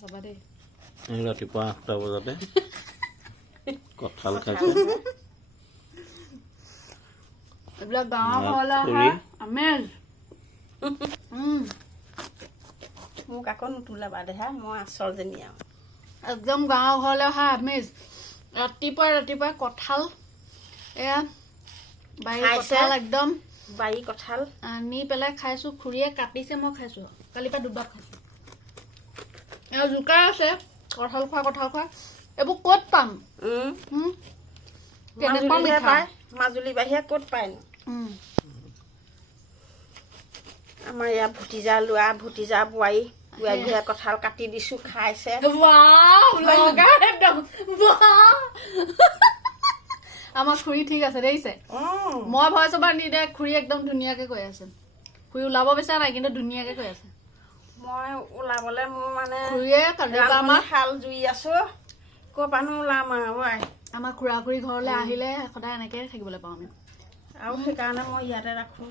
চাবা দেই ৰাতিপুৱা 8টা বজাতে কঁঠাল খাইছে এইবিলাক গাঁৱৰ ঘৰলৈ অহা আমেজ মোক আকৌ নুতুলাবা দেহা মই আচলজনী আৰু একদম গাঁৱৰ ঘৰলৈ অহা আমেজ ৰাতিপুৱা কঁঠাল এয়া বাৰী কঁঠাল একদম বাৰী কঁঠাল আনি পেলাই খাইছো খুৰীয়ে কাটিছে মই খাইছো কালিৰ পৰা দুডাল খাইছো এয়া জোকা আছে কঁঠাল খোৱা এইবোৰ ক'ত পাম কেনেকুৱা মাজুলীহে মিঠা পায় মাজুলী বাহিৰে ক'ত পায়নো আমাৰ ইয়াত ভতিজা লোৱা ভতিজা বোৱাৰী বোৱাৰীবোৰে কঁঠাল কাটি দিছো খাইছে আমাৰ খুৰী ঠিক আছে দেখিছে মই ভয় চবাৰ নিদে খুৰী একদম ধুনীয়াকে কৈ আছে খুৰী ওলাব বিচৰা নাই কিন্তু ধুনীয়াকে কৈ আছে মই ওলাবলে মোৰ মানে খুৰীয়ে কালিৰ পৰা আমাৰ শাল জুই আছো ক'ৰ পৰানো ওলাম আৰু আমাৰ খুৰা খুৰী ঘৰলৈ আহিলে সদায় এনেকে থাকিবলৈ পাওঁ আমি আৰু সেইকাৰণে মই ইয়াতে ৰাখো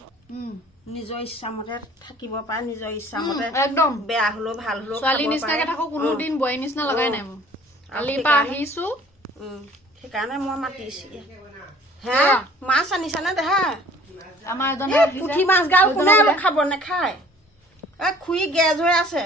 নিজৰ ইচ্ছামতে থাকিব পাৰে নিজৰ ইচ্ছামতে একদম বেয়া হলেও ভাল হলেও ছোৱালী নিচিনাকে থাকো কোনোদিন বোৱাৰী নিচিনা লগাই নাই মোৰ কালিৰ পৰা আহিছো সেইকাৰণে মই মাতিছো হে মাছ আনিছানে দেহা আমাৰ এজনে পুঠি মাছ গাল কোনে খাব নেখায় খুৰী গেজ হৈ আছে